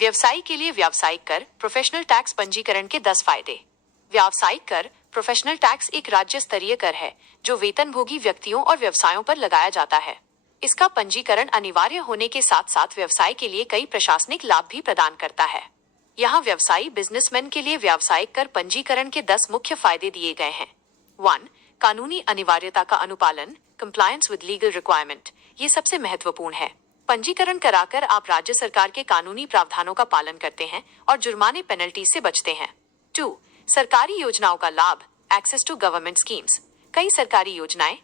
व्यवसायी के लिए व्यावसायिक कर प्रोफेशनल टैक्स पंजीकरण के 10 फायदे। व्यावसायिक कर प्रोफेशनल टैक्स एक राज्य स्तरीय कर है जो वेतनभोगी व्यक्तियों और व्यवसायों पर लगाया जाता है। इसका पंजीकरण अनिवार्य होने के साथ साथ व्यवसाय के लिए कई प्रशासनिक लाभ भी प्रदान करता है। यहाँ व्यवसायी बिजनेसमैन के लिए व्यावसायिक कर पंजीकरण के 10 मुख्य फायदे दिए गए हैं। 1. कानूनी अनिवार्यता का अनुपालन, कंप्लायंस विद लीगल रिक्वायरमेंट। ये सबसे महत्वपूर्ण है। पंजीकरण कराकर आप राज्य सरकार के कानूनी प्रावधानों का पालन करते हैं और जुर्माने पेनल्टी से बचते हैं। 2. सरकारी योजनाओं का लाभ, एक्सेस टू गवर्नमेंट स्कीम्स। कई सरकारी योजनाएं,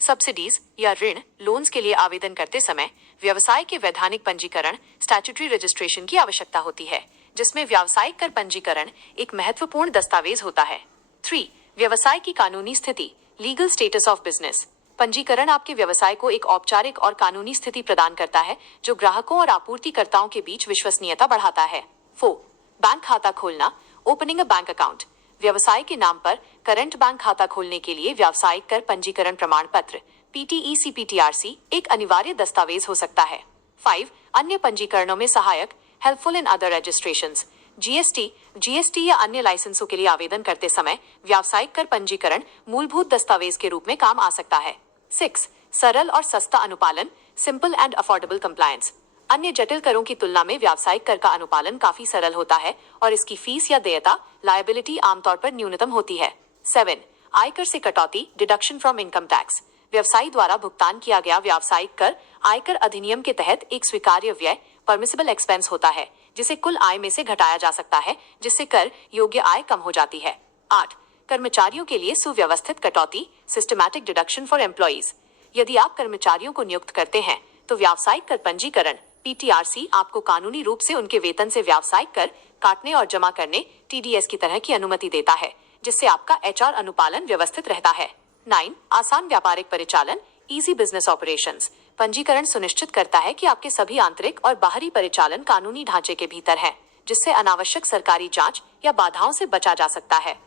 सब्सिडीज या ऋण लोन्स के लिए आवेदन करते समय व्यवसाय के वैधानिक पंजीकरण स्टैट्यूटरी रजिस्ट्रेशन की आवश्यकता होती है, जिसमें व्यावसायिक कर पंजीकरण एक महत्वपूर्ण दस्तावेज होता है। 3. व्यवसाय की कानूनी स्थिति, लीगल स्टेटस ऑफ बिजनेस। पंजीकरण आपके व्यवसाय को एक औपचारिक और कानूनी स्थिति प्रदान करता है जो ग्राहकों और आपूर्तिकर्ताओं के बीच विश्वसनीयता बढ़ाता है। 4. बैंक खाता खोलना, ओपनिंग अ बैंक अकाउंट। व्यवसाय के नाम पर करंट बैंक खाता खोलने के लिए व्यावसायिक कर पंजीकरण प्रमाण पत्र PTE-CPTRC एक अनिवार्य दस्तावेज हो सकता है। 5. अन्य पंजीकरणों में सहायक, helpful in other registrations. GST या अन्य लाइसेंसों के लिए आवेदन करते समय व्यावसायिक कर पंजीकरण मूलभूत दस्तावेज के रूप में काम आ सकता है। 6. सरल और सस्ता अनुपालन, सिंपल एंड अफोर्डेबल कंप्लायंस। अन्य जटिल करों की तुलना में व्यावसायिक कर का अनुपालन काफी सरल होता है और इसकी फीस या देयता लायबिलिटी आमतौर पर न्यूनतम होती है। 7. आयकर से कटौती, डिडक्शन फ्रॉम इनकम टैक्स। व्यवसायी द्वारा भुगतान किया गया व्यावसायिक कर आयकर अधिनियम के तहत एक स्वीकार्य व्यय परमिसिबल एक्सपेंस होता है जिसे कुल आय में से घटाया जा सकता है, जिससे कर योग्य आय कम हो जाती है। 8. कर्मचारियों के लिए सुव्यवस्थित कटौती, सिस्टमैटिक डिडक्शन फॉर एम्प्लॉइज। यदि आप कर्मचारियों को नियुक्त करते हैं तो व्यावसायिक कर पंजीकरण PTRC आपको कानूनी रूप से उनके वेतन से व्यावसायिक कर काटने और जमा करने TDS की तरह की अनुमति देता है, जिससे आपका HR अनुपालन व्यवस्थित रहता है। 9. आसान व्यापारिक परिचालन, इजी बिजनेस ऑपरेशंस। पंजीकरण सुनिश्चित करता है कि आपके सभी आंतरिक और बाहरी परिचालन कानूनी ढांचे के भीतर है, जिससे अनावश्यक सरकारी जांच या बाधाओं से बचा जा सकता है।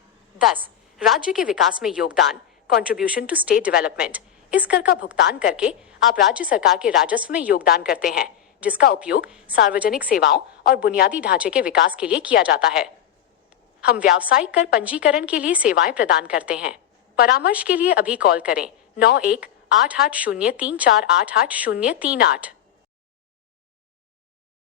10. राज्य के विकास में योगदान, कंट्रीब्यूशन टू स्टेट डेवलपमेंट। इस कर का भुगतान करके आप राज्य सरकार के राजस्व में योगदान करते हैं, जिसका उपयोग सार्वजनिक सेवाओं और बुनियादी ढांचे के विकास के लिए किया जाता है। हम व्यावसायिक कर पंजीकरण के लिए सेवाएं प्रदान करते हैं। परामर्श के लिए अभी कॉल करें 918803488038।